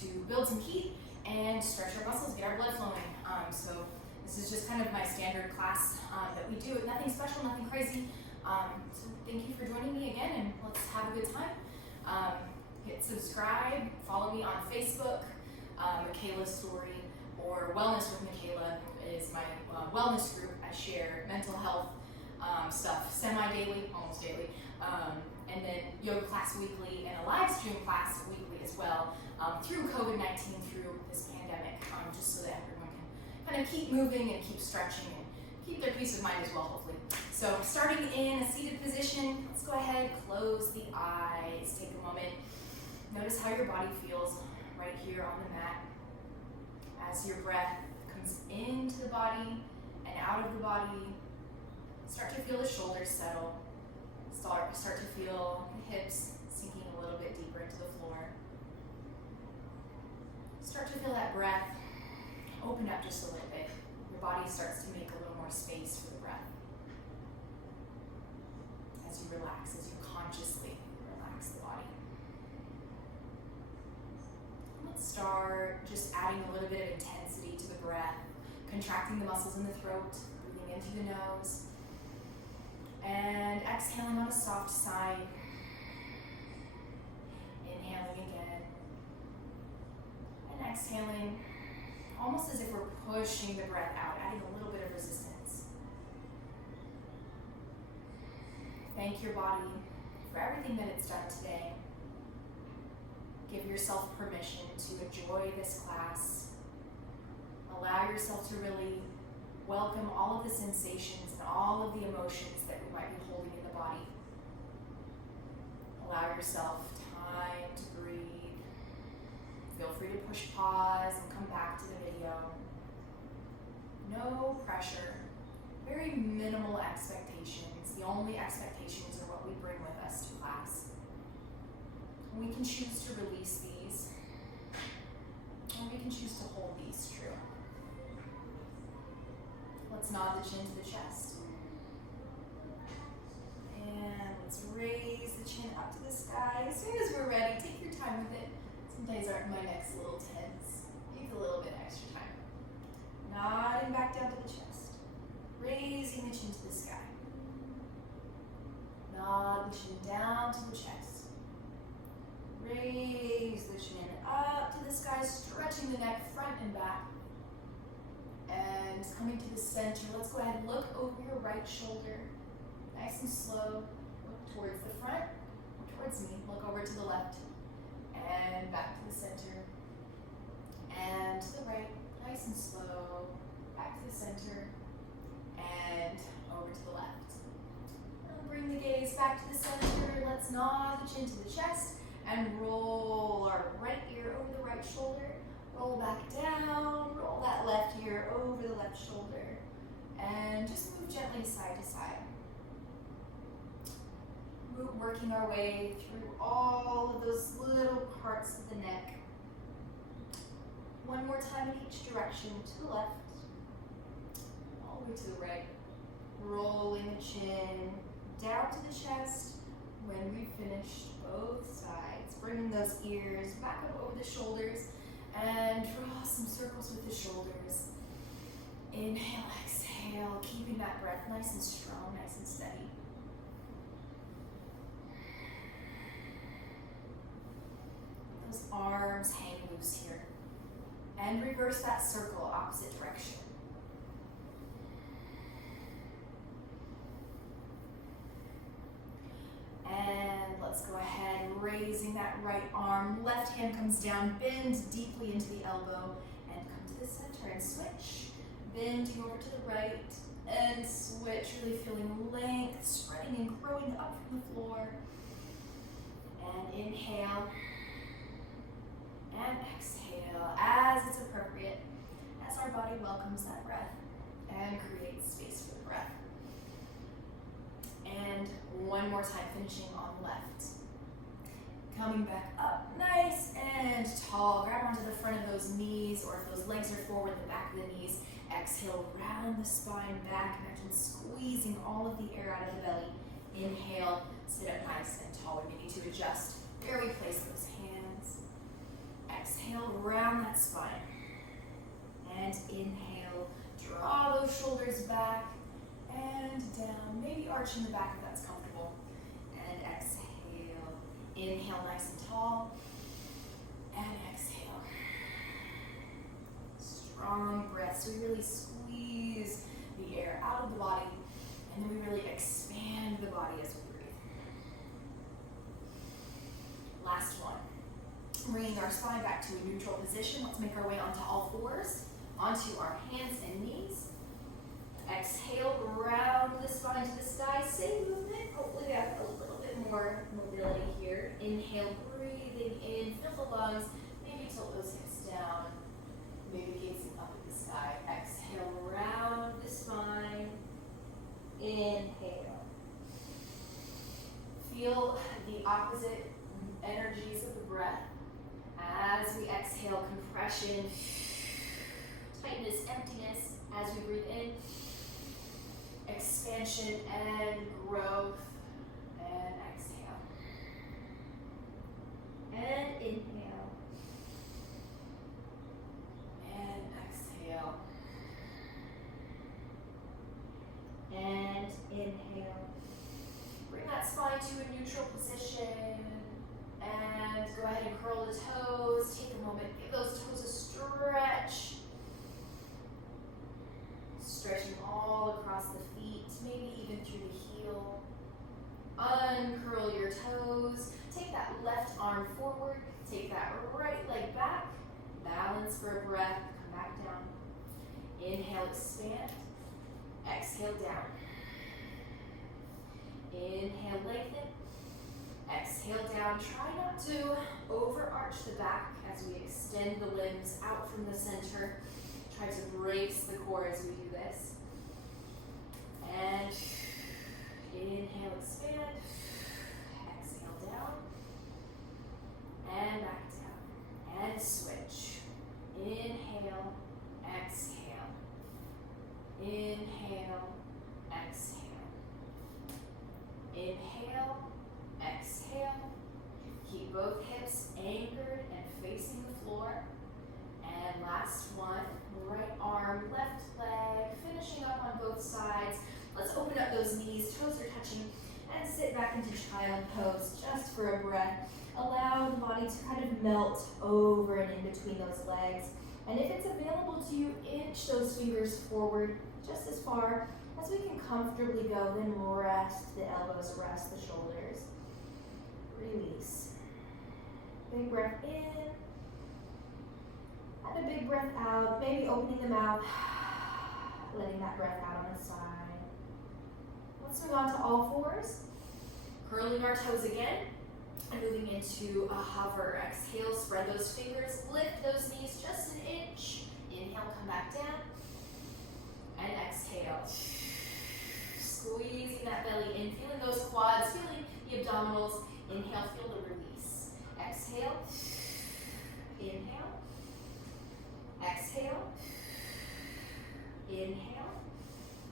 to build some heat and stretch our muscles, get our blood flowing. So this is just kind of my standard class that we do. Nothing special, nothing crazy. So thank you for joining me again, and let's have a good time. Hit subscribe, follow me on Facebook, Michaela's Story, or Wellness with Michaela is my wellness group. I share mental health stuff semi-daily, almost daily, and then yoga class weekly and a live stream class weekly as well through COVID-19, through this pandemic, just so that everyone can kind of keep moving and keep stretching and keep their peace of mind as well, hopefully. So starting in a seated position, let's go ahead, close the eyes, take a moment. Notice how your body feels right here on the mat as your breath comes into the body and out of the body. Start to feel the shoulders settle. Start to feel the hips sinking a little bit deeper into the floor. Start to feel that breath open up just a little bit. Your body starts to make a little more space for the breath. As you relax, as you consciously relax the body. Let's start just adding a little bit of intensity to the breath, contracting the muscles in the throat, breathing in through the nose, and exhaling on a soft side. Inhaling again, and exhaling, almost as if we're pushing the breath out, adding a little bit of resistance. Thank your body for everything that it's done today. Give yourself permission to enjoy this class. Allow yourself to really welcome all of the sensations and all of the emotions that we might be holding in the body. Allow yourself time to breathe. Feel free to push pause and come back to the video. No pressure, very minimal expectations. The only expectations are what we bring with us to class. And we can choose to release these, and we can choose to hold these true. Let's nod the chin to the chest. And let's raise the chin up to the sky. As soon as we're ready, take your time with it. Some days my neck's a little tense. Needs a little bit extra time. Nodding back down to the chest. Raising the chin to the sky. Nod the chin down to the chest. Raise the chin up to the sky, stretching the neck front and back. And coming to the center, let's go ahead and look over your right shoulder. Nice and slow. Look towards the front, or towards me. Look over to the left. And back to the center. And to the right. Nice and slow. Back to the center. And over to the left. And bring the gaze back to the center. Let's nod the chin to the chest. And roll our right ear over the right shoulder. Roll back down, roll that left ear over the left shoulder, and just move gently side to side. Working our way through all of those little parts of the neck. One more time in each direction, to the left, all the way to the right. Rolling the chin down to the chest. When we finish both sides, bringing those ears back up over the shoulders. And draw some circles with the shoulders. Inhale, exhale, keeping that breath nice and strong, nice and steady. Those arms hang loose here. And reverse that circle opposite direction. And let's go ahead, raising that right arm. Left hand comes down, bend deeply into the elbow, and come to the center and switch. Bending over to the right, and switch, really feeling length, spreading and growing up from the floor. And inhale, and exhale, as it's appropriate, as our body welcomes that breath, and creates space for the breath. And one more time, finishing on the left. Coming back up, nice and tall. Grab onto the front of those knees, or if those legs are forward, the back of the knees. Exhale, round the spine back. Imagine squeezing all of the air out of the belly. Inhale, sit up nice and tall. We need to adjust where we place those hands. Exhale, round that spine. And inhale, draw those shoulders back and down. Maybe arching the back if that's comfortable. And exhale. Inhale nice and tall. And exhale. Strong breath. So we really squeeze the air out of the body. And then we really expand the body as we breathe. Last one. Bringing our spine back to a neutral position. Let's make our way onto all fours, onto our hands and knees. Exhale, round the spine to the sky. Same movement. Hopefully we have a little bit more mobility here. Inhale, breathing in, fill the lungs. Maybe tilt those hips down. Maybe gazing up at the sky. Exhale, round the spine. Inhale. Feel the opposite energies of the breath. As we exhale, compression, tightness, emptiness. As we breathe in, expansion and growth. And exhale. And inhale. And exhale. And inhale. Bring that spine to a neutral position. And go ahead and curl the toes. Take a moment, give those toes a stretch. Stretching all across the feet, maybe even through the heel. Uncurl your toes. Take that left arm forward. Take that right leg back. Balance for a breath. Come back down. Inhale, expand. Exhale, down. Inhale, lengthen. Exhale, down. Try not to overarch the back as we extend the limbs out from the center. Try to brace the core as we do this. And inhale, expand. Exhale, down. And back down. And switch. Inhale, exhale. Inhale, exhale. Inhale, exhale. Keep both hips anchored and facing the floor. And last one, right arm, left leg, finishing up on both sides. Let's open up those knees, toes are touching, and sit back into child pose just for a breath. Allow the body to kind of melt over and in between those legs. And if it's available to you, inch those fingers forward just as far as we can comfortably go. Then rest the elbows, rest the shoulders. Release. Big breath in. And a big breath out, maybe opening the mouth, letting that breath out on the side. Let's move on to all fours. Curling our toes again, and moving into a hover. Exhale, spread those fingers, lift those knees just an inch. Inhale, come back down. And exhale. Squeezing that belly in, feeling those quads, feeling the abdominals. Inhale, feel the release. Exhale. Inhale. Exhale. Inhale.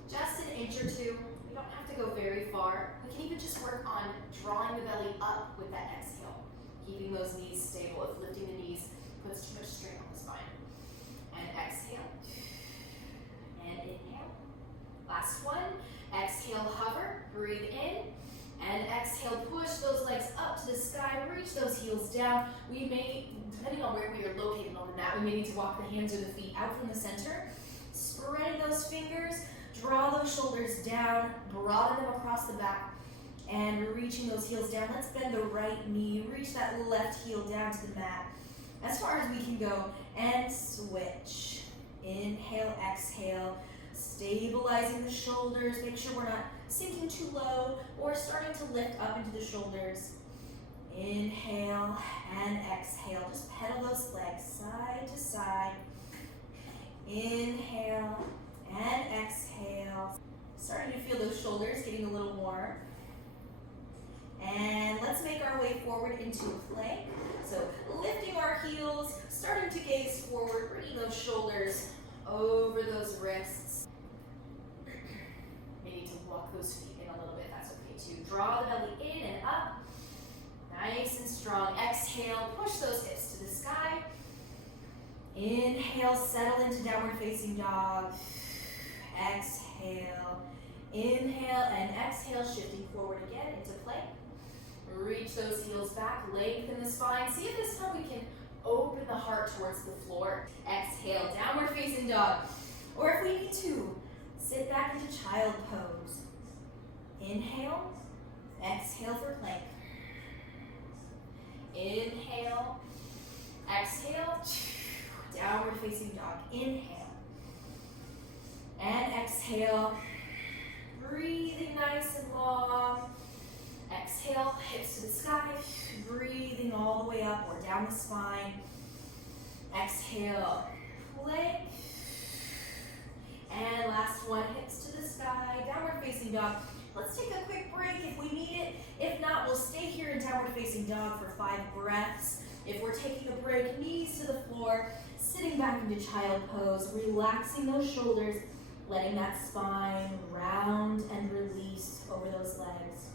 Just an inch or two. We don't have to go very far. We can even just work on drawing the belly up with that exhale. Keeping those knees stable. If lifting the knees puts too much strain on the spine. And exhale. And inhale. Last one. Exhale, hover. Breathe in. And exhale, push those legs up to the sky, reach those heels down. We may, depending on where we are located on the mat, we may need to walk the hands or the feet out from the center. Spreading those fingers, draw those shoulders down, broaden them across the back, and reaching those heels down. Let's bend the right knee, reach that left heel down to the mat as far as we can go, and switch. Inhale, exhale, stabilizing the shoulders. Make sure we're not sinking too low or starting to lift up into the shoulders. Inhale and exhale. Just pedal those legs side to side. Inhale and exhale. Starting to feel those shoulders getting a little warm. And let's make our way forward into a plank. So lifting our heels, starting to gaze forward, bringing those shoulders over those wrists. Maybe to walk those feet in a little bit, that's okay too. Draw the belly in and up. Nice and strong. Exhale, push those hips to the sky. Inhale, settle into downward facing dog. Exhale. Inhale and exhale, shifting forward again into plank. Reach those heels back, lengthen the spine. See if this time we can open the heart towards the floor. Exhale, downward facing dog. Or if we need to, sit back into child pose. Inhale, exhale for plank. Inhale, exhale, downward facing dog. Inhale and exhale. Breathing nice and long. Exhale, hips to the sky. Breathing all the way up or down the spine. Exhale, plank. And last one, hips to the sky, downward facing dog. Let's take a quick break if we need it. If not, we'll stay here in downward facing dog for 5 breaths. If we're taking a break, knees to the floor, sitting back into child pose, relaxing those shoulders, letting that spine round and release over those legs.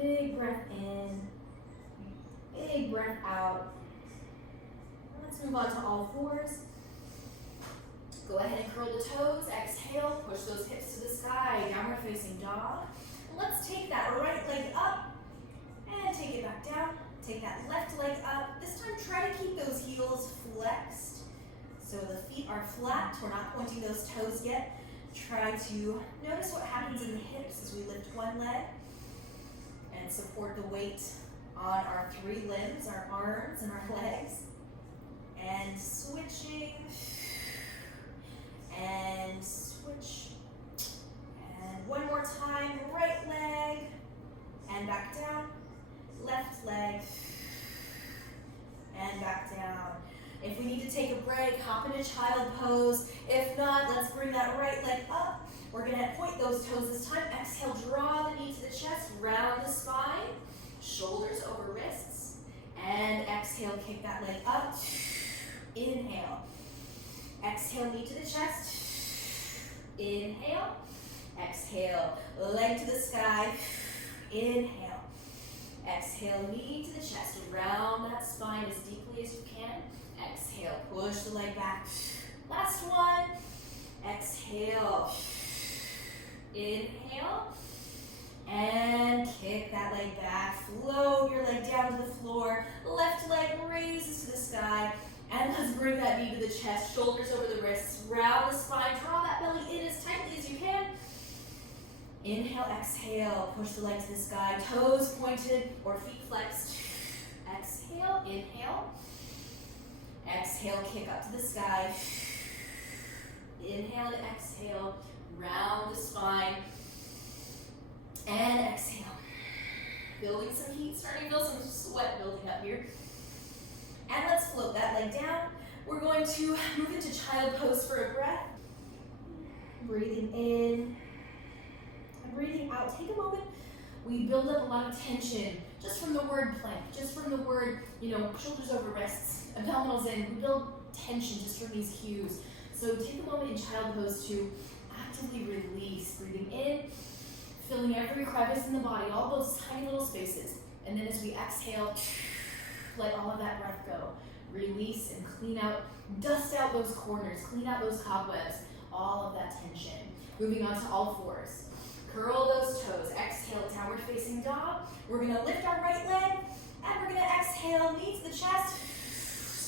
Big breath in, big breath out. Let's move on to all fours. Go ahead and curl the toes. Exhale, push those hips to the sky, downward facing dog. Let's take that right leg up and take it back down. Take that left leg up. This time try to keep those heels flexed. So the feet are flat. We're not pointing those toes yet. Try to notice what happens in the hips as we lift one leg and support the weight on our 3 limbs, our arms and our legs. And switching. And switch. And one more time, right leg. And back down. Left leg. And back down. If we need to take a break, hop into child pose. If not, let's bring that right leg up. We're gonna point those toes this time. Exhale, draw the knee to the chest, round the spine, shoulders over wrists. And exhale, kick that leg up. Inhale. Exhale, knee to the chest. Inhale. Exhale, leg to the sky. Inhale. Exhale, knee to the chest. Round that spine as deeply as you can. Exhale, push the leg back. Last one. Exhale. Inhale. And kick that leg back. Float your leg down to the floor. Left leg raises to the sky. And let's bring that knee to the chest. Shoulders over the wrists. Round the spine. Draw that belly in as tightly as you can. Inhale, exhale. Push the leg to the sky. Toes pointed or feet flexed. Exhale, inhale. Exhale, kick up to the sky. Inhale and exhale. Round the spine. And exhale. Building some heat, starting to feel some sweat building up here. And let's float that leg down. We're going to move into child pose for a breath. Breathing in and breathing out. Take a moment. We build up a lot of tension just from the word plank, just from the word, shoulders over wrists, abdominals in. We build tension just from these cues. So take a moment in child pose to actively release. Breathing in, filling every crevice in the body, all those tiny little spaces. And then as we exhale, let all of that breath go. Release and clean out, dust out those corners, clean out those cobwebs, all of that tension. Moving on to all fours. Curl those toes. Exhale, downward facing dog. We're gonna lift our right leg and we're gonna exhale, knee to the chest.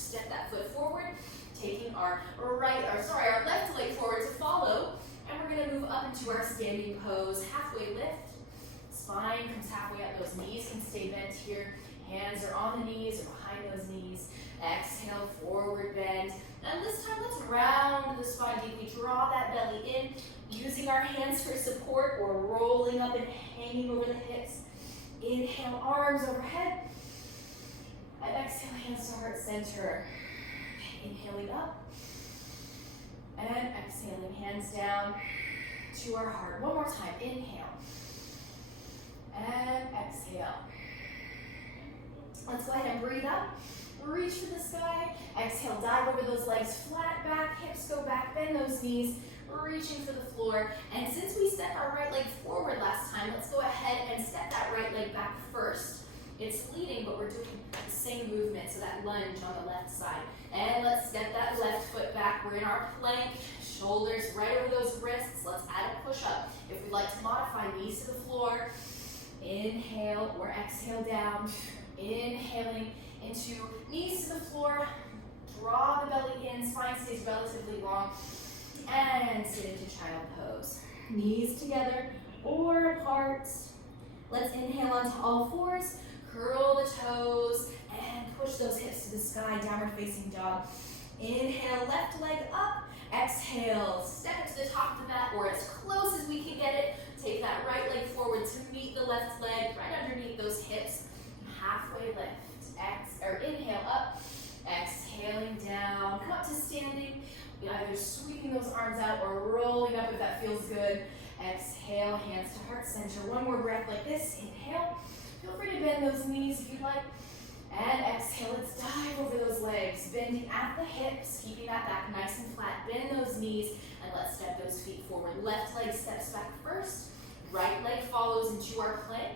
Step that foot forward, taking our left leg forward to follow. And we're gonna move up into our standing pose, halfway lift. Spine comes halfway up, those knees can stay bent here. Hands are on the knees or behind those knees. Exhale, forward bend. And this time, let's round the spine deeply. Draw that belly in, using our hands for support or rolling up and hanging over the hips. Inhale, arms overhead. And exhale, hands to heart center. Inhaling up. And exhaling, hands down to our heart. One more time. Inhale. And exhale. Let's go ahead and breathe up. Reach for the sky. Exhale, dive over those legs, flat back, hips go back, bend those knees, reaching for the floor. floor. And since we stepped our right leg forward last time, let's go ahead and step that right leg back first. It's leading, but we're doing the same movement, so that lunge on the left side. And let's step that left foot back. We're in our plank, shoulders right over those wrists. Let's add a push-up. If we'd like to modify, knees to the floor. Inhale or exhale down. Inhaling into knees to the floor. Draw the belly in, spine stays relatively long. And sit into child pose. Knees together or apart. Let's inhale onto all fours. Curl the toes and push those hips to the sky, downward facing dog. Inhale, left leg up. Exhale, step it to the top of the mat or as close as we can get it. Take that right leg forward to meet the left leg, right underneath those hips. Halfway lift. Inhale up, exhaling down. Come up to standing. Either sweeping those arms out or rolling up if that feels good. Exhale, hands to heart center. One more breath like this. Inhale. Feel free to bend those knees if you'd like. And exhale, let's dive over those legs. Bending at the hips, keeping that back nice and flat. Bend those knees and let's step those feet forward. Left leg steps back first. Right leg follows into our plank.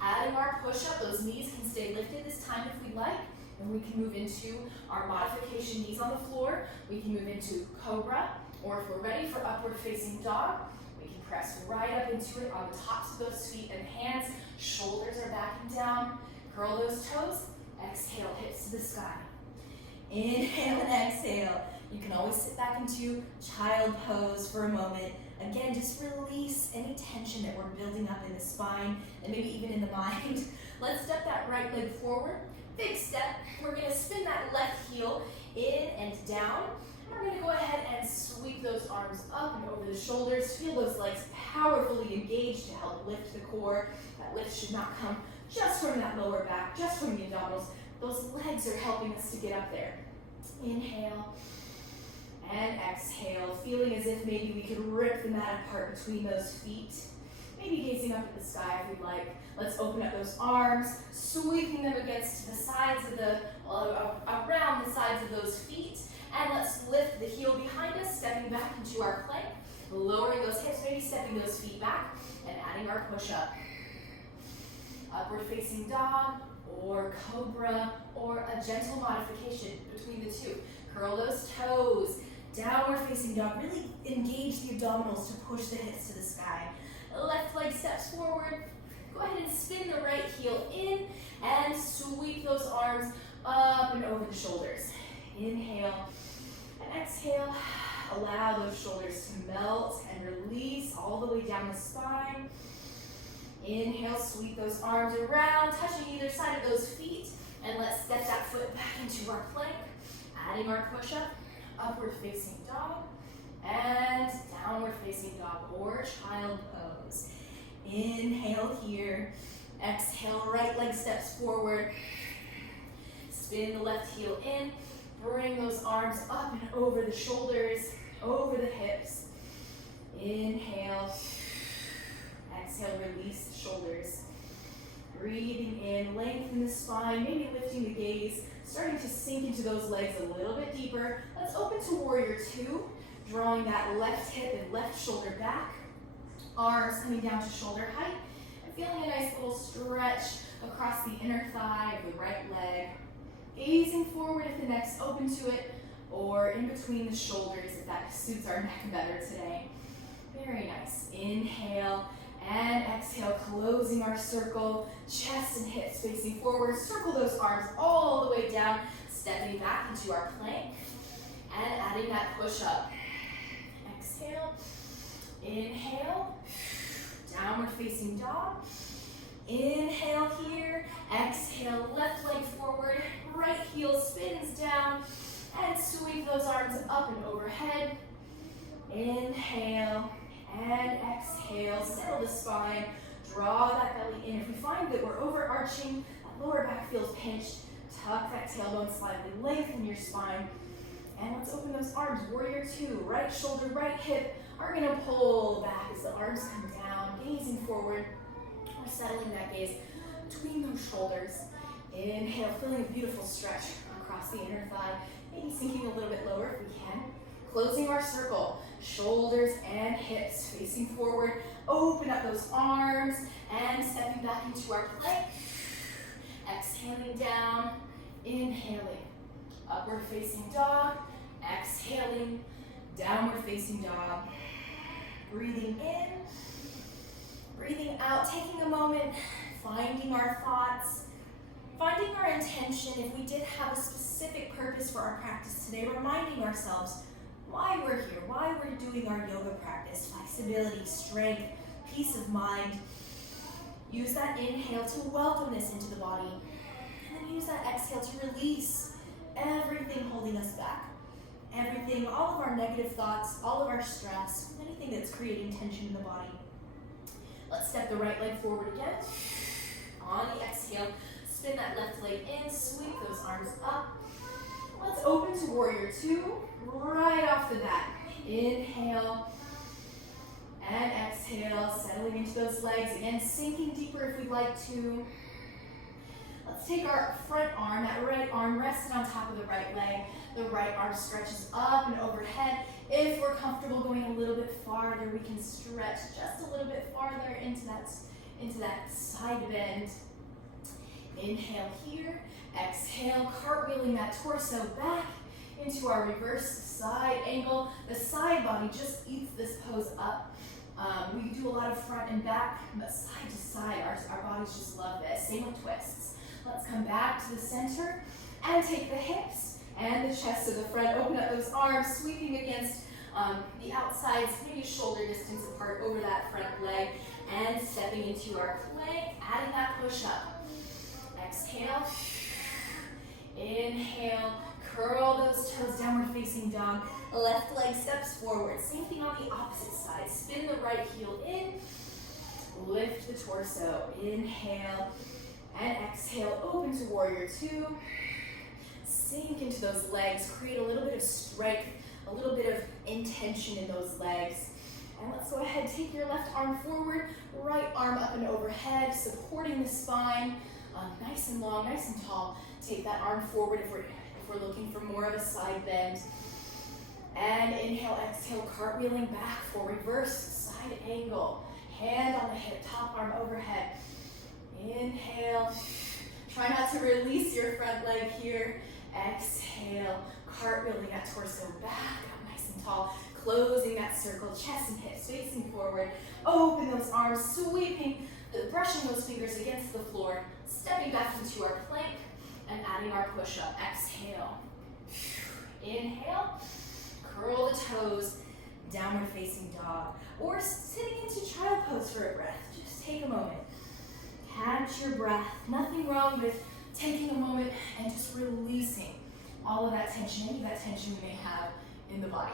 Adding our push-up, those knees can stay lifted this time if we'd like. And we can move into our modification, knees on the floor. We can move into cobra, or if we're ready for upward facing dog, we can press right up into it on the tops of those feet and hands. Shoulders are backing down. Curl those toes. Exhale, hips to the sky. Inhale and exhale. You can always sit back into child pose for a moment. Again, just release any tension that we're building up in the spine and maybe even in the mind. Let's step that right leg forward. Big step. We're going to spin that left heel in and down. We're going to go ahead and sweep those arms up and over the shoulders. Feel those legs powerfully engaged to help lift the core. That lift should not come just from that lower back, just from the abdominals. Those legs are helping us to get up there. Inhale and exhale, feeling as if maybe we could rip the mat apart between those feet. Maybe gazing up at the sky if we'd like. Let's open up those arms, sweeping them against the sides of around the sides of those feet. And let's lift the heel behind us, stepping back into our plank, lowering those hips, maybe stepping those feet back, and adding our push-up. Upward facing dog, or cobra, or a gentle modification between the two. Curl those toes. Downward facing dog, really engage the abdominals to push the hips to the sky. Left leg steps forward. Go ahead and spin the right heel in and sweep those arms up and over the shoulders. Inhale and exhale. Allow those shoulders to melt and release all the way down the spine. Inhale, sweep those arms around, touching either side of those feet. And let's step that foot back into our plank. Adding our push-up, upward facing dog, and downward facing dog or child pose. Inhale here. Exhale, right leg steps forward. Spin the left heel in. Bring those arms up and over the shoulders, over the hips. Inhale. Exhale, release the shoulders. Breathing in, lengthen the spine, maybe lifting the gaze, starting to sink into those legs a little bit deeper. Let's open to warrior two, drawing that left hip and left shoulder back. Arms coming down to shoulder height, and feeling a nice little stretch across the inner thigh of the right leg. Gazing forward if the neck's open to it, or in between the shoulders if that suits our neck better today. Very nice. Inhale and exhale, closing our circle, chest and hips facing forward. Circle those arms all the way down, stepping back into our plank, and adding that push-up. Exhale, inhale, downward facing dog. Inhale here, exhale, left leg forward, right heel spins down, and sweep those arms up and overhead. Inhale and exhale, settle the spine, draw that belly in. If we find that we're overarching, that lower back feels pinched, tuck that tailbone slightly, lengthen your spine, and let's open those arms. Warrior two, right shoulder, right hip are gonna pull back as the arms come down, gazing forward. We're settling that gaze between those shoulders. Inhale, feeling a beautiful stretch across the inner thigh, maybe sinking a little bit lower if we can. Closing our circle, shoulders and hips facing forward. Open up those arms and stepping back into our plank. Exhaling down, inhaling. Upward facing dog, exhaling, downward facing dog. Breathing in, breathing out, taking a moment, finding our thoughts, finding our intention. If we did have a specific purpose for our practice today, reminding ourselves why we're here, why we're doing our yoga practice, flexibility, strength, peace of mind. Use that inhale to welcome this into the body, and then use that exhale to release everything holding us back. Everything, all of our negative thoughts, all of our stress, anything that's creating tension in the body. Let's step the right leg forward again. On the exhale, spin that left leg in, sweep those arms up. Let's open to warrior two, right off the bat. Inhale and exhale, settling into those legs. Again, sinking deeper if we'd like to. Let's take our front arm, that right arm rested on top of the right leg. The right arm stretches up and overhead. If we're comfortable going a little bit farther, we can stretch just a little bit farther into that side bend. Inhale here, exhale, cartwheeling that torso back into our reverse side angle. The side body just eats this pose up. We do a lot of front and back, but side to side, our bodies just love this. Same with twists. Let's come back to the center and take the hips and the chest to the front. Open up those arms, sweeping against the outsides, maybe shoulder distance apart over that front leg, and stepping into our plank, adding that push up. Exhale, inhale, curl those toes, downward facing dog. Left leg steps forward. Same thing on the opposite side. Spin the right heel in, lift the torso. Inhale and exhale, open to warrior two. Sink into those legs, create a little bit of strength, a little bit of intention in those legs. And let's go ahead, take your left arm forward, right arm up and overhead, supporting the spine, nice and long, nice and tall. Take that arm forward if we're looking for more of a side bend. And inhale, exhale, cartwheeling back for reverse side angle. Hand on the hip, top arm overhead. Inhale, try not to release your front leg here. Exhale, cartwheeling that torso back, up nice and tall. Closing that circle, chest and hips facing forward. Open those arms, sweeping, brushing those fingers against the floor. Stepping back into our plank and adding our push-up. Exhale. Inhale, curl the toes, downward facing dog. Or sitting into child pose for a breath. Just take a moment. Catch your breath. Nothing wrong with taking a moment and just releasing all of that tension, any of that tension we may have in the body.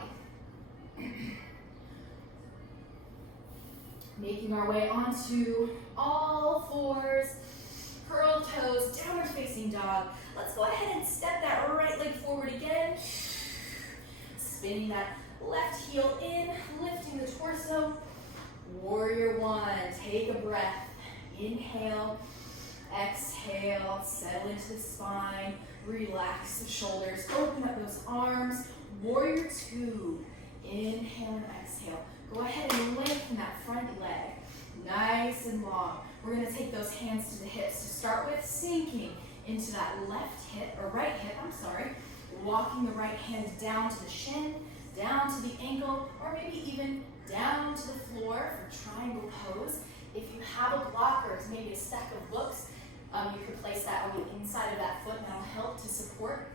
Making our way onto all fours, curled toes, downward facing dog. Let's go ahead and step that right leg forward again. Spinning that left heel in, lifting the torso. Warrior one, take a breath. Inhale, exhale, settle into the spine, relax the shoulders, open up those arms. Warrior two, inhale and exhale. Go ahead and lengthen that front leg, nice and long. We're gonna take those hands to the hips to start with, sinking into that left hip, or right hip, walking the right hand down to the shin, down to the ankle, or maybe even down to the floor for triangle pose. If you have a blocker, maybe a stack of books, you could place that on the inside of that foot, and that'll help to support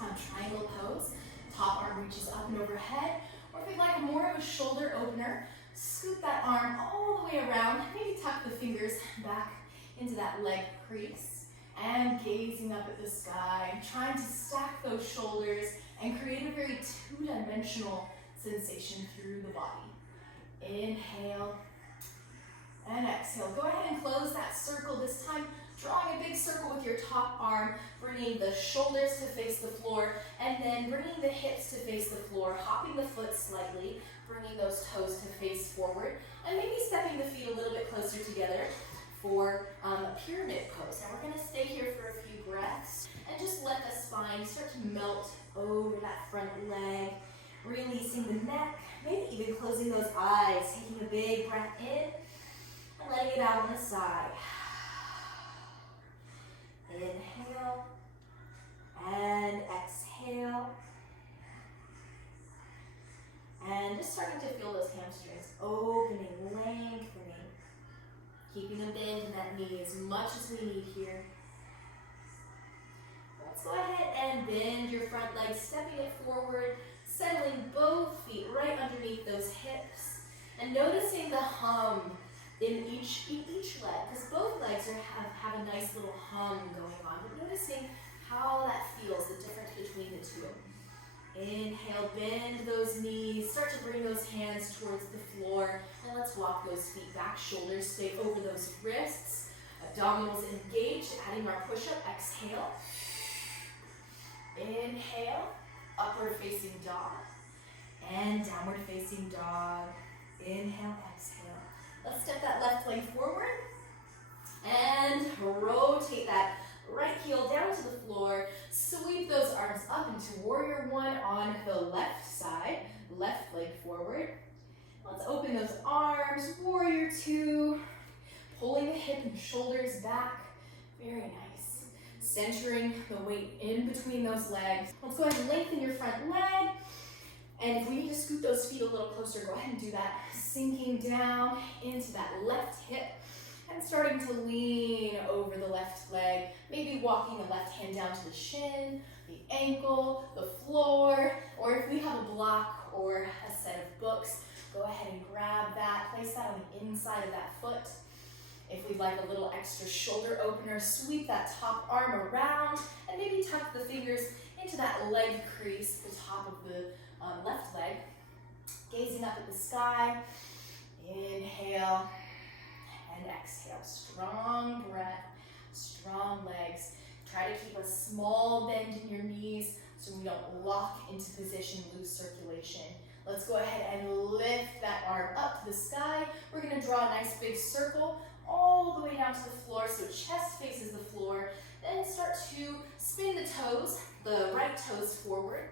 triangle pose. Top arm reaches up and overhead, or if you'd like more of a shoulder opener, scoop that arm all the way around, maybe tuck the fingers back into that leg crease, and gazing up at the sky, trying to stack those shoulders and create a very two-dimensional sensation through the body. Inhale and exhale. Go ahead and close that circle this time, drawing a big circle with your top arm, bringing the shoulders to face the floor, and then bringing the hips to face the floor, hopping the foot slightly, bringing those toes to face forward, and maybe stepping the feet a little bit closer together for a pyramid pose. Now we're going to stay here for a few breaths and just let the spine start to melt over that front leg. Releasing the neck, maybe even closing those eyes, taking a big breath in and letting it out on the side. Inhale and exhale. And just starting to feel those hamstrings opening, lengthening. Keeping a bend in that knee as much as we need here. Let's go ahead and bend your front leg, stepping it forward, settling both feet right underneath those hips, and noticing the hum in each leg, because both legs have a nice little hum going on, but noticing how that feels, the difference between the two. Inhale, bend those knees, start to bring those hands towards the floor, and let's walk those feet back, shoulders stay over those wrists, abdominals engaged, adding our push-up, exhale. Inhale, upward facing dog, and downward facing dog. Inhale, exhale. Let's step that left leg forward, and rotate that right heel down to the floor. Sweep those arms up into warrior one on the left side. Left leg forward. Let's open those arms. Warrior two. Pulling the hip and shoulders back. Very nice. Centering the weight in between those legs. Let's go ahead and lengthen your front leg. And if we need to scoot those feet a little closer, go ahead and do that. Sinking down into that left hip. And starting to lean over the left leg, maybe walking the left hand down to the shin, the ankle, the floor, or if we have a block or a set of books, go ahead and grab that, place that on the inside of that foot. If we'd like a little extra shoulder opener, sweep that top arm around and maybe tuck the fingers into that leg crease, the top of the left leg. Gazing up at the sky, inhale. And exhale, strong breath, strong legs. Try to keep a small bend in your knees so we don't lock into position, lose circulation. Let's go ahead and lift that arm up to the sky. We're gonna draw a nice big circle all the way down to the floor, so chest faces the floor. Then start to spin the toes, the right toes forward,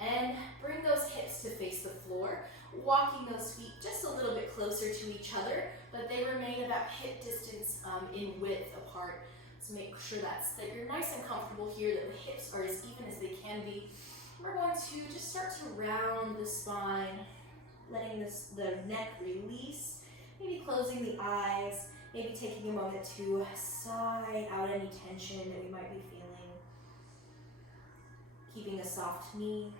and bring those hips to face the floor. Walking those feet just a little bit closer to each other, but they remain about hip distance in width apart. So make sure that you're nice and comfortable here, that the hips are as even as they can be. We're going to just start to round the spine, letting the neck release, maybe closing the eyes, maybe taking a moment to sigh out any tension that we might be feeling. Keeping a soft knee.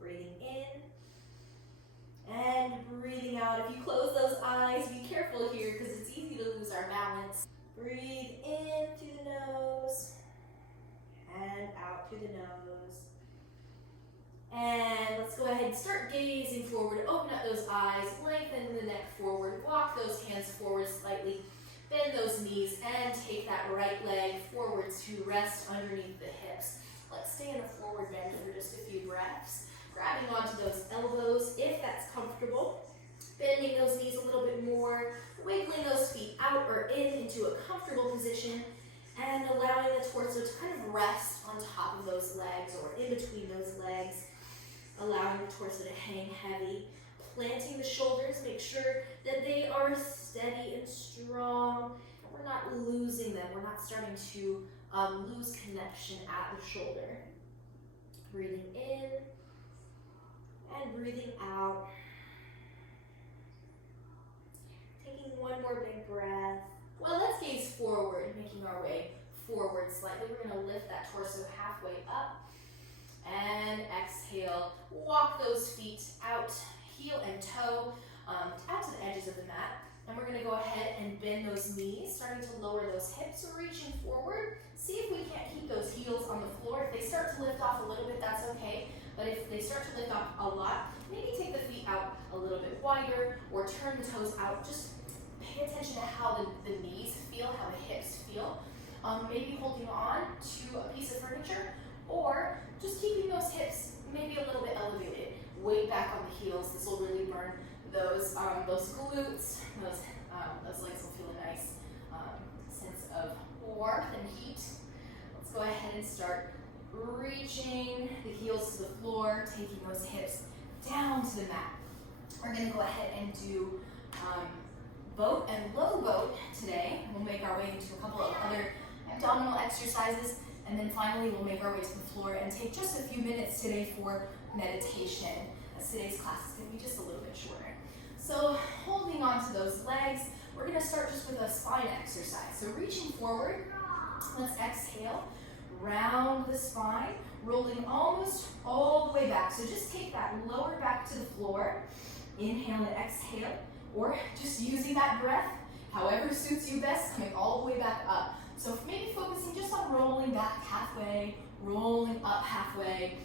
Breathing in and breathing out. If you close those eyes, be careful here because it's easy to lose our balance. Breathe in through the nose and out through the nose. And let's go ahead and start gazing forward. Open up those eyes, lengthen the neck forward, walk those hands forward slightly, bend those knees, and take that right leg forward to rest underneath the hips. Let's stay in a forward bend for just a few breaths. Grabbing onto those elbows if that's comfortable. Bending those knees a little bit more. Wiggling those feet out or in into a comfortable position. And allowing the torso to kind of rest on top of those legs or in between those legs. Allowing the torso to hang heavy. Planting the shoulders. Make sure that they are steady and strong. We're not losing them. We're not starting to lose connection at the shoulder. Breathing in. And breathing out. Taking one more big breath. Well, let's gaze forward, making our way forward slightly. We're going to lift that torso halfway up. And exhale. Walk those feet out, heel and toe, out to the edges of the mat. And we're going to go ahead and bend those knees, starting to lower those hips, reaching forward. See if we can't keep those heels on the floor. If they start to lift off a little bit, that's okay. But if they start to lift off a lot, maybe take the feet out a little bit wider or turn the toes out. Just pay attention to how the knees feel, how the hips feel. Maybe holding on to a piece of furniture or just keeping those hips maybe a little bit elevated. Weight back on the heels. This will really burn those glutes. Those legs will feel a nice sense of warmth and heat. Let's go ahead and start reaching the heels to the floor, taking those hips down to the mat. We're gonna go ahead and do boat and low boat today. We'll make our way into a couple of other abdominal exercises, and then finally we'll make our way to the floor and take just a few minutes today for meditation, as today's class is gonna be just a little bit shorter. So holding on to those legs, we're gonna start just with a spine exercise. So reaching forward, let's exhale, round the spine, rolling almost all the way back. So just take that lower back to the floor, inhale and exhale, or just using that breath, however suits you best, coming all the way back up. So maybe focusing just on rolling back halfway, rolling up halfway,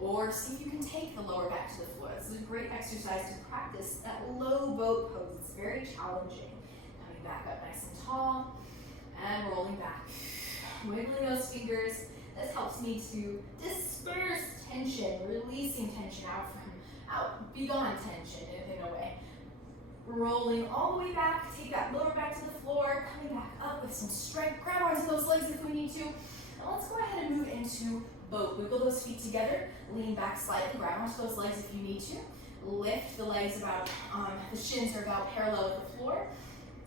or see if you can take the lower back to the floor. This is a great exercise to practice that low boat pose. It's very challenging. Coming back up nice and tall, and rolling back. Wiggling those fingers. This helps me to disperse tension, releasing tension out, begone tension in a way. Rolling all the way back, take that lower back to the floor, coming back up with some strength. Grab onto those legs if we need to. Now let's go ahead and move into boat. Wiggle those feet together, lean back slightly, grab onto those legs if you need to. Lift the legs about, the shins are about parallel with the floor.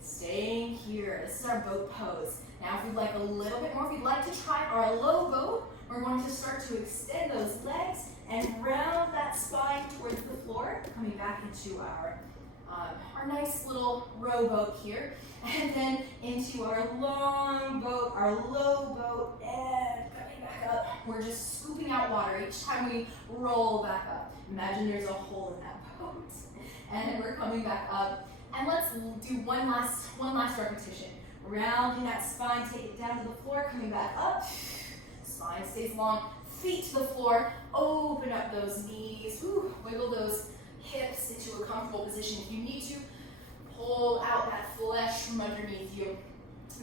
Staying here, this is our boat pose. Now if you'd like a little bit more, if you'd like to try our low boat, we're going to start to extend those legs and round that spine towards the floor, coming back into our nice little rowboat here, and then into our long boat, our low boat, and coming back up. We're just scooping out water each time we roll back up. Imagine there's a hole in that boat. And then we're coming back up. And let's do one last repetition. Rounding that spine, take it down to the floor, coming back up. Spine stays long, feet to the floor, open up those knees, wiggle those hips into a comfortable position if you need to. Pull out that flesh from underneath you.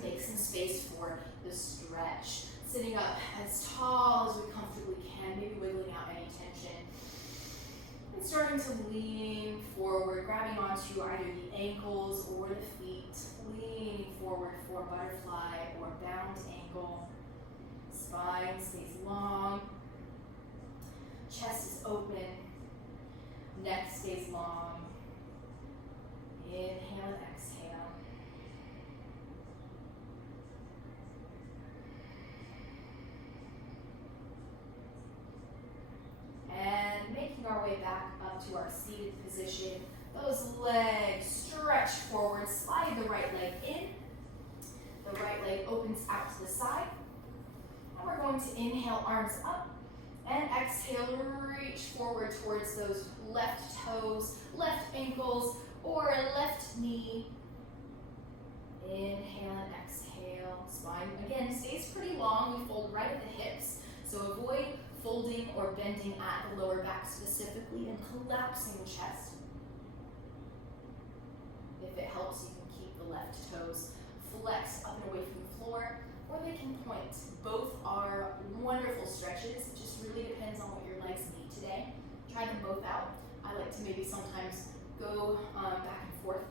Make some space for the stretch. Sitting up as tall as we comfortably can, maybe wiggling out any tension. And starting to lean forward, grabbing onto either the ankles or the feet. Leaning forward for butterfly or bound angle. Spine stays long. Chest is open. Neck stays long. Inhale and exhale. And making our way back up to our seated position. Those legs stretch forward, slide the right leg in. The right leg opens out to the side. And we're going to inhale, arms up. And exhale, reach forward towards those left toes, left ankles, or left knee. Inhale and exhale. Spine, again, stays pretty long. We fold right at the hips. So avoid folding or bending at the lower back specifically and collapsing the chest. If it helps, you can keep the left toes flexed up and away from the floor, or they can point. Both are wonderful stretches. It just really depends on what your legs need today. Try them both out. I like to maybe sometimes go back and forth.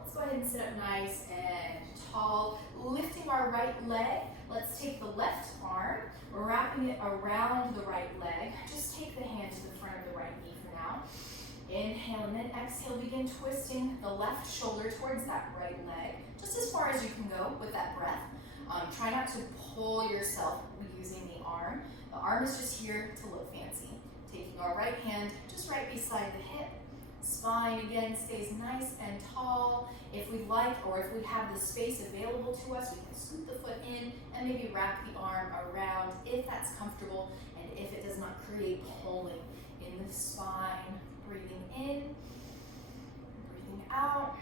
Let's go ahead and sit up nice and tall. Lifting our right leg. Let's take the left arm, wrapping it around the right leg. Just take the hand to the front of the right knee for now. Inhale and then exhale, begin twisting the left shoulder towards that right leg, just as far as you can go with that breath. Try not to pull yourself using the arm. The arm is just here to look fancy. Taking our right hand just right beside the hip. Spine again stays nice and tall. If we'd like, or if we have the space available to us, we can scoop the foot in and maybe wrap the arm around if that's comfortable and if it does not create pulling in the spine. Breathing in, breathing out.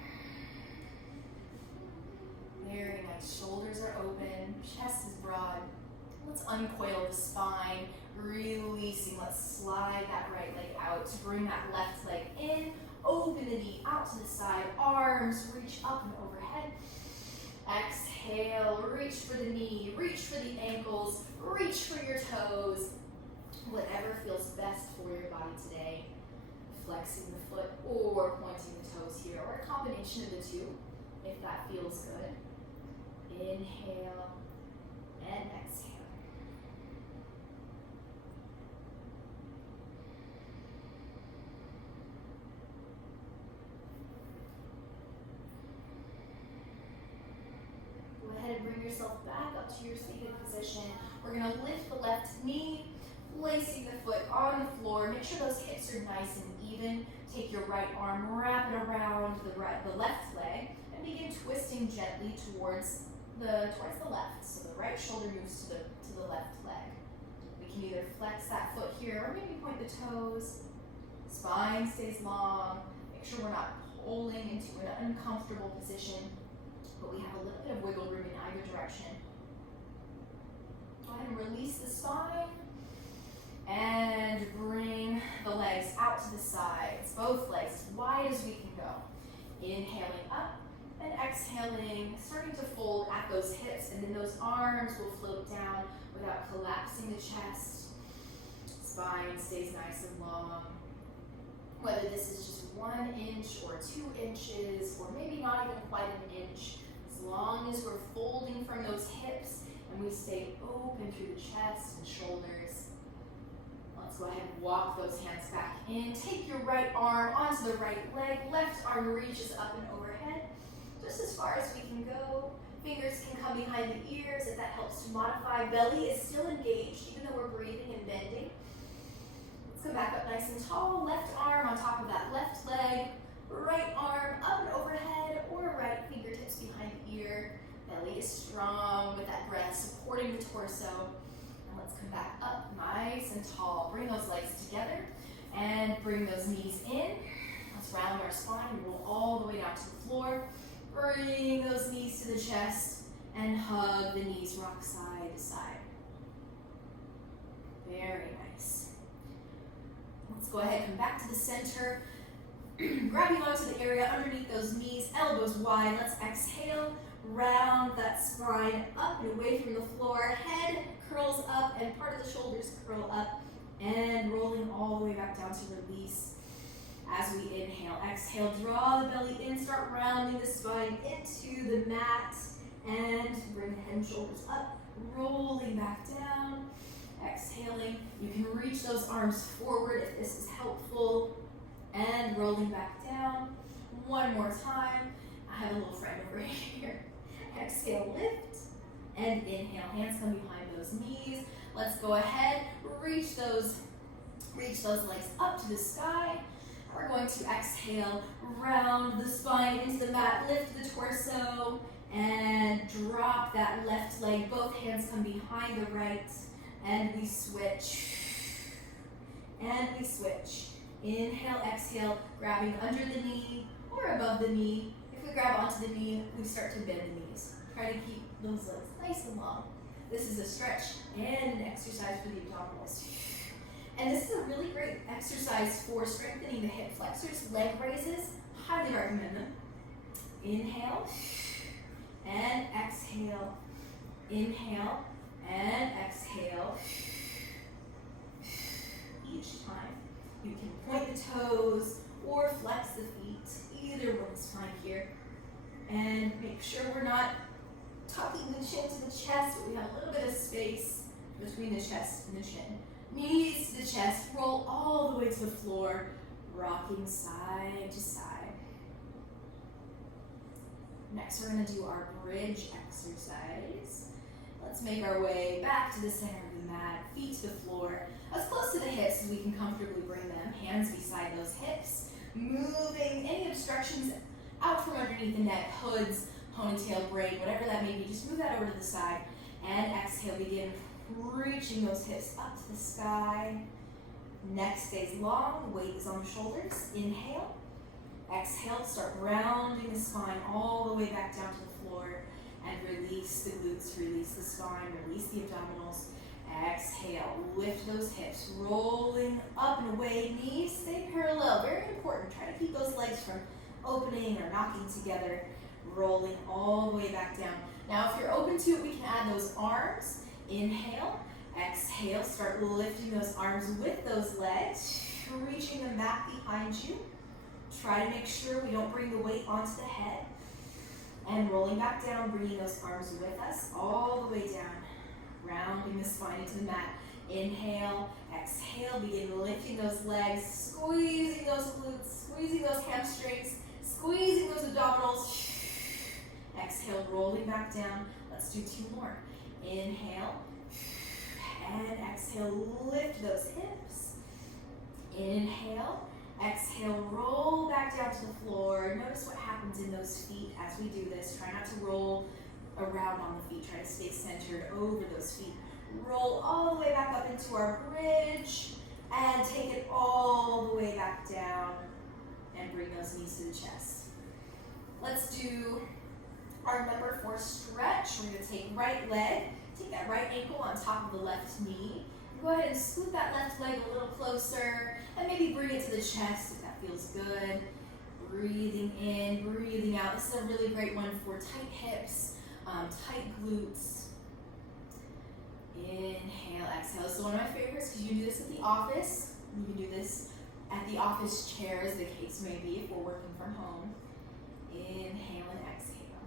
Very nice. Shoulders are open, chest is broad. Let's uncoil the spine, releasing. Let's slide that right leg out to bring that left leg in. Open the knee out to the side. Arms reach up and overhead. Exhale, reach for the knee, reach for the ankles, reach for your toes. Whatever feels best for your body today. Flexing the foot or pointing the toes here, or a combination of the two, if that feels good. Inhale and exhale. up to your seated position. We're gonna lift the left knee, placing the foot on the floor. Make sure those hips are nice and even. Take your right arm, wrap it around the left leg, and begin twisting gently towards the left. So the right shoulder moves to the left leg. We can either flex that foot here or maybe point the toes. Spine stays long. Make sure we're not pulling into an uncomfortable position, but we have a little bit of wiggle room in either direction. Go ahead and release the spine and bring the legs out to the sides, both legs as wide as we can go. Inhaling up and exhaling, starting to fold at those hips, and then those arms will float down without collapsing the chest. Spine stays nice and long. Whether this is just 1 inch or 2 inches, or maybe not even quite an inch, as long as we're folding from those hips and we stay open through the chest and shoulders. Let's go ahead and walk those hands back in. Take your right arm onto the right leg. Left arm reaches up and overhead, just as far as we can go. Fingers can come behind the ears if that helps to modify. Belly is still engaged, even though we're breathing and bending. Let's come back up nice and tall. Left arm on top of that left leg. Right arm up and overhead, or right fingertips behind the ear. Belly is strong with that breath supporting the torso. And let's come back up nice and tall. Bring those legs together and bring those knees in. Let's round our spine and roll all the way down to the floor. Bring those knees to the chest and hug the knees, rock side to side. Very nice. Let's go ahead, come back to the center. Grabbing onto the area underneath those knees, elbows wide. Let's exhale, round that spine up and away from the floor. Head curls up and part of the shoulders curl up, and rolling all the way back down to release. As we inhale, exhale, draw the belly in, start rounding the spine into the mat, and bring the head and shoulders up, rolling back down. Exhaling, you can reach those arms forward if this is helpful, and rolling back down. One more time. I have a little friend over here. Exhale, lift, and inhale. Hands come behind those knees. Let's go ahead, reach those legs up to the sky. We're going to exhale, round the spine into the mat, lift the torso, and drop that left leg. Both hands come behind the right, and we switch. And we switch. Inhale, exhale, grabbing under the knee or above the knee. If we grab onto the knee, we start to bend the knees. Try to keep those legs nice and long. This is a stretch and an exercise for the abdominals. And this is a really great exercise for strengthening the hip flexors, leg raises. Highly recommend them. Inhale and exhale. Inhale and exhale. Each time you can point the toes or flex the feet. Either one's fine here. And make sure we're not tucking the chin to the chest, but we have a little bit of space between the chest and the chin. Knees to the chest, roll all the way to the floor, rocking side to side. Next, we're going to do our bridge exercise. Let's make our way back to the center of the mat, feet to the floor, as close to the hips as we can comfortably bring them, hands beside those hips, moving any obstructions out from underneath the neck, hoods, ponytail, braid, whatever that may be, just move that over to the side, and exhale, begin reaching those hips up to the sky. Neck stays long, weight is on the shoulders. Inhale, exhale, start rounding the spine all the way back down to the floor, and release the glutes, release the spine, release the abdominals. Exhale, lift those hips, rolling up and away, knees stay parallel, very important. Try to keep those legs from opening or knocking together, rolling all the way back down. Now, if you're open to it, we can add those arms. Inhale, exhale, start lifting those arms with those legs, reaching the mat behind you. Try to make sure we don't bring the weight onto the head. And rolling back down, bringing those arms with us all the way down, rounding the spine into the mat. Inhale, exhale, begin lifting those legs, squeezing those glutes, squeezing those hamstrings, squeezing those abdominals. Exhale, rolling back down. Let's do two more. Inhale. And exhale, lift those hips. Inhale. Exhale, roll back down to the floor. Notice what happens in those feet as we do this. Try not to roll around on the feet. Try to stay centered over those feet. Roll all the way back up into our bridge and take it all the way back down and bring those knees to the chest. Let's do our number 4 stretch. We're going to take right leg, take that right ankle on top of the left knee. Go ahead and scoot that left leg a little closer and maybe bring it to the chest if that feels good. Breathing in, breathing out. This is a really great one for tight hips, tight glutes. Inhale, exhale. This is one of my favorites because you can do this at the office. You can do this at the office chair, as the case may be, if we're working from home. Inhale and exhale.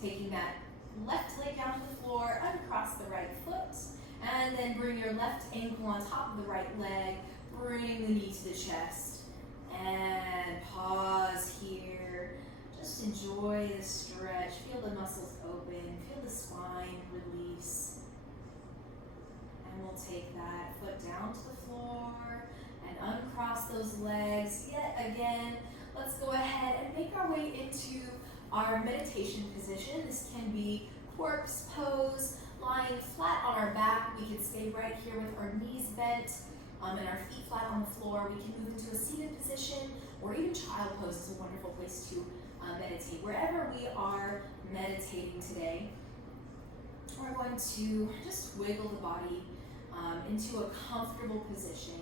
Taking that left leg down to the floor, uncross the right foot, and then bring your left ankle on top of the right leg. Bring the knee to the chest. And pause here. Just enjoy the stretch. Feel the muscles open. Feel the spine release. And we'll take that foot down to the floor and uncross those legs. Yet again, let's go ahead and make our way into our meditation position. This can be corpse pose, lying flat on our back. We can stay right here with our knees bent and our feet flat on the floor. We can move into a seated position, or even child pose is a wonderful place to meditate. Wherever we are meditating today, we're going to just wiggle the body into a comfortable position.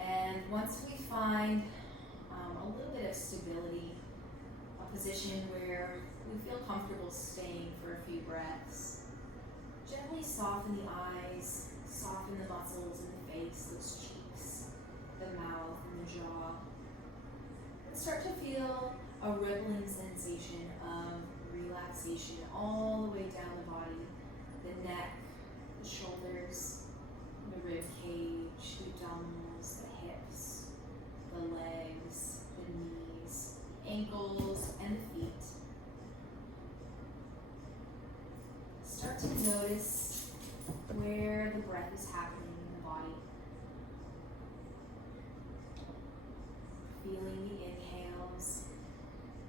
And once we find a little bit of stability, a position where we feel comfortable staying for a few breaths, gently soften the eyes, soften the muscles in the face, those cheeks, the mouth, and the jaw. And start to feel a rippling sensation of relaxation all the way down the body, the neck, the shoulders, the rib cage, the abdominals, the hips, the legs, the knees, ankles, and the feet. Start to notice where the breath is happening in the body. Feeling the inhales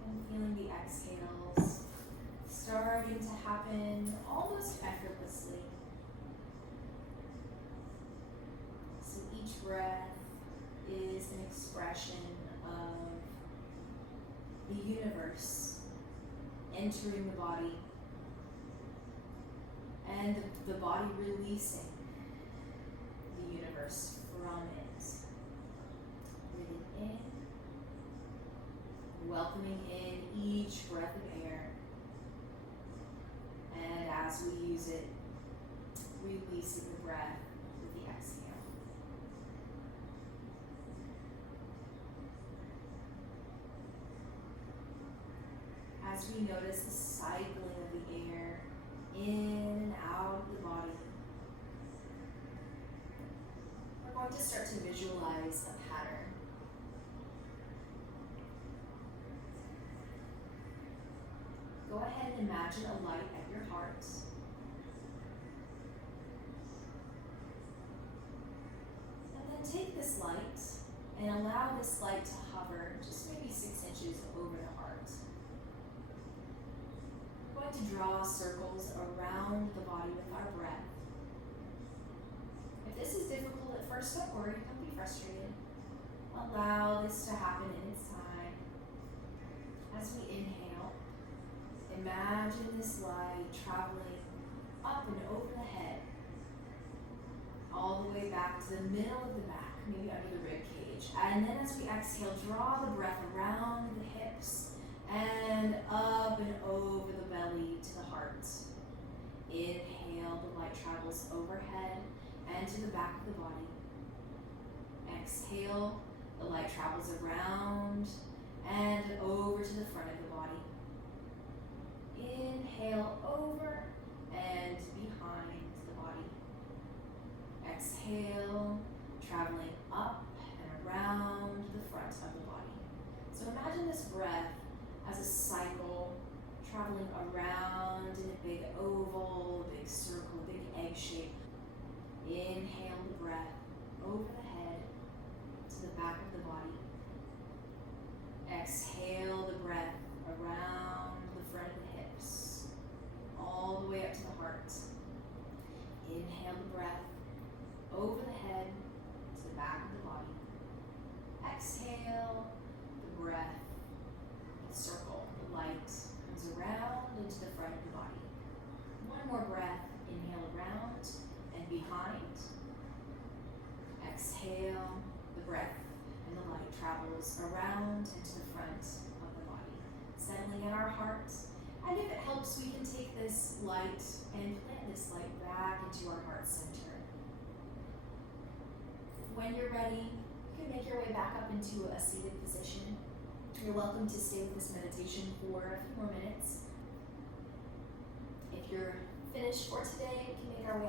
and feeling the exhales starting to happen almost effortlessly. So each breath is an expression of the universe entering the body and the body releasing the universe from it. Breathing in, welcoming in each breath of air, and as we use it, releasing the breath with the exhale. As we notice the cycling of the air in and out of the body, we're going to start to visualize a pattern. Go ahead and imagine a light at your heart. And then take this light and allow this light to hover just maybe 6 inches over the heart. We're going to draw circles around the body with our breath. If this is difficult at first, don't worry, don't be frustrated. Allow this to happen in its time. As we inhale, imagine this light traveling up and over the head, all the way back to the middle of the back, maybe under the rib cage. And then as we exhale, draw the breath around the hips and up and over the belly to the heart. Inhale, the light travels overhead and to the back of the body. Exhale, the light travels around and over to the front of the body. Inhale, over and behind the body. Exhale, traveling up and around the front of the body. So imagine this breath as a cycle traveling around in a big oval, big circle, big egg shape. Inhale the breath over the head to the back of the body. Exhale the breath around the front of the hips, all the way up to the heart. Inhale the breath over the head to the back of the body. Exhale the breath, the circle, the light comes around into the front of the body. One more breath, inhale around and behind. Exhale the breath and the light travels around into the front of the body, settling in our heart. And if it helps, we can take this light and plant this light back into our heart center. When you're ready, you can make your way back up into a seated position. You're welcome to stay with this meditation for a few more minutes. If you're finished for today, we can make our way